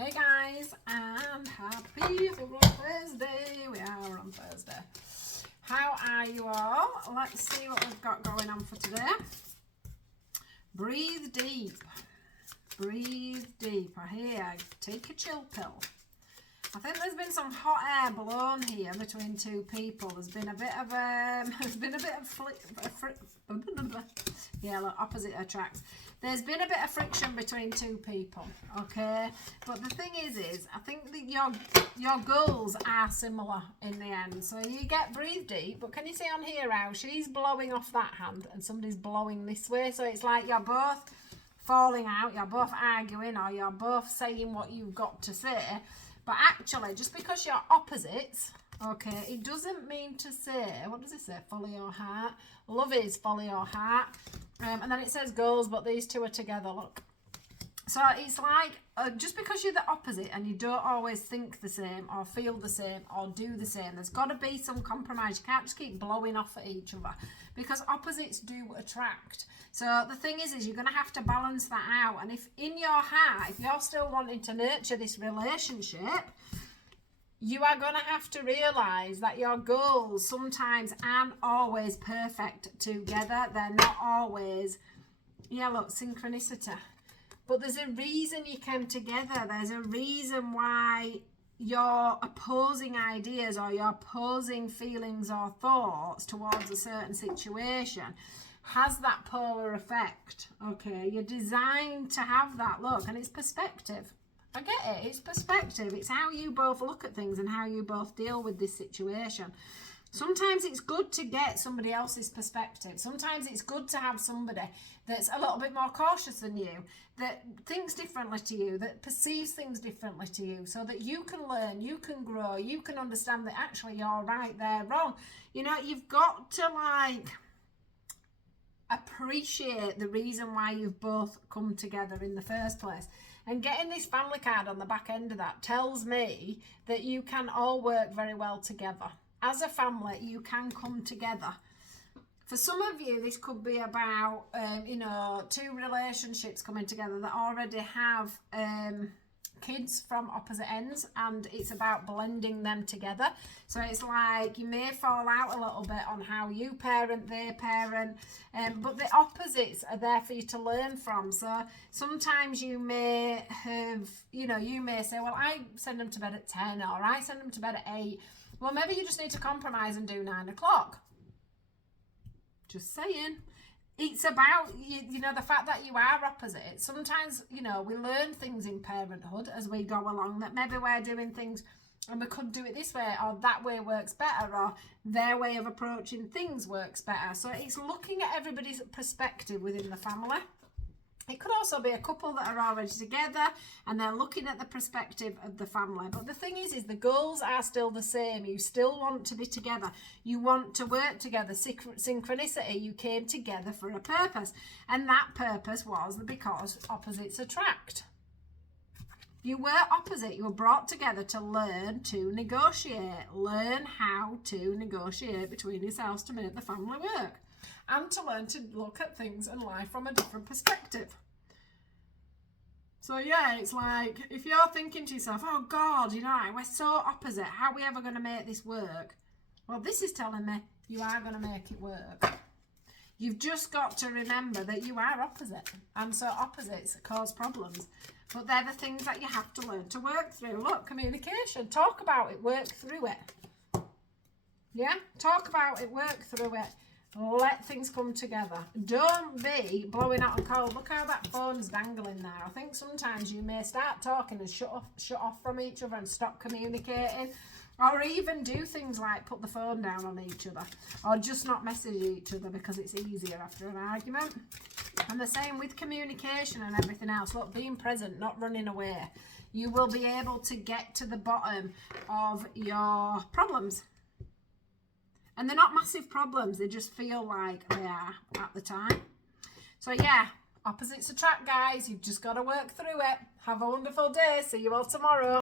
Hey guys, and happy Thursday. We are on Thursday. How are you all? Let's see what we've got going on for today. Breathe deep. Breathe deep. I hear take a chill pill. I think there's been some hot air blown here between two people. There's been a bit of opposite attracts. There's been a bit of friction between two people, okay? But the thing is I think that your goals are similar in the end. So you get breathe deep, but can you see on here how she's blowing off that hand and somebody's blowing this way? So it's like you're both falling out, you're both arguing, or you're both saying what you've got to say. But actually, just because you're opposites, okay, it doesn't mean to say, what does it say? Follow your heart. Love is follow your heart. And then it says goals, but these two are together, look. So it's like, just because you're the opposite and you don't always think the same or feel the same or do the same, there's got to be some compromise. You can't just keep blowing off at each other because opposites do attract. So the thing is you're going to have to balance that out. And if in your heart, if you're still wanting to nurture this relationship, you are going to have to realise that your goals sometimes aren't always perfect together. They're not always, yeah, look, synchronicity. But there's a reason you came together. There's a reason why your opposing ideas or your opposing feelings or thoughts towards a certain situation has that polar effect, okay? You're designed to have that look, and it's perspective. I get it, it's perspective. It's how you both look at things and how you both deal with this situation. Sometimes it's good to get somebody else's perspective. Sometimes it's good to have somebody that's a little bit more cautious than you, that thinks differently to you, that perceives things differently to you, so that you can learn, you can grow, you can understand that actually you're right, they're wrong. You know, you've got to appreciate the reason why you've both come together in the first place. And getting this family card on the back end of that tells me that you can all work very well together. As a family, you can come together. For some of you, this could be about, two relationships coming together that already have kids from opposite ends, and it's about blending them together. So it's like you may fall out a little bit on how you parent, they parent, but the opposites are there for you to learn from. So sometimes you may have, you may say, well, I send them to bed at 10 or I send them to bed at 8. Well, maybe you just need to compromise and do 9 o'clock. Just saying. It's about, the fact that you are opposite. Sometimes, we learn things in parenthood as we go along, that maybe we're doing things and we could do it this way, or that way works better, or their way of approaching things works better. So it's looking at everybody's perspective within the family. It could also be a couple that are already together and they're looking at the perspective of the family. But the thing is the goals are still the same. You still want to be together. You want to work together. Synchronicity, you came together for a purpose. And that purpose was because opposites attract. You were opposite. You were brought together to learn to negotiate. Learn how to negotiate between yourselves to make the family work. And to learn to look at things and life from a different perspective. So yeah, it's like, if you're thinking to yourself, oh God, we're so opposite, how are we ever going to make this work? Well, this is telling me you are going to make it work. You've just got to remember that you are opposite. And so opposites cause problems. But they're the things that you have to learn to work through. Look, communication, talk about it, work through it. Yeah, talk about it, work through it. Let things come together. Don't be blowing out and cold. Look how that phone's dangling there. I think sometimes you may start talking and shut off from each other and stop communicating, or even do things like put the phone down on each other, or just not message each other because it's easier after an argument. And the same with communication and everything else. Look, being present, not running away. You will be able to get to the bottom of your problems. And they're not massive problems. They just feel like they are at the time. So yeah, opposites attract, guys. You've just got to work through it. Have a wonderful day. See you all tomorrow.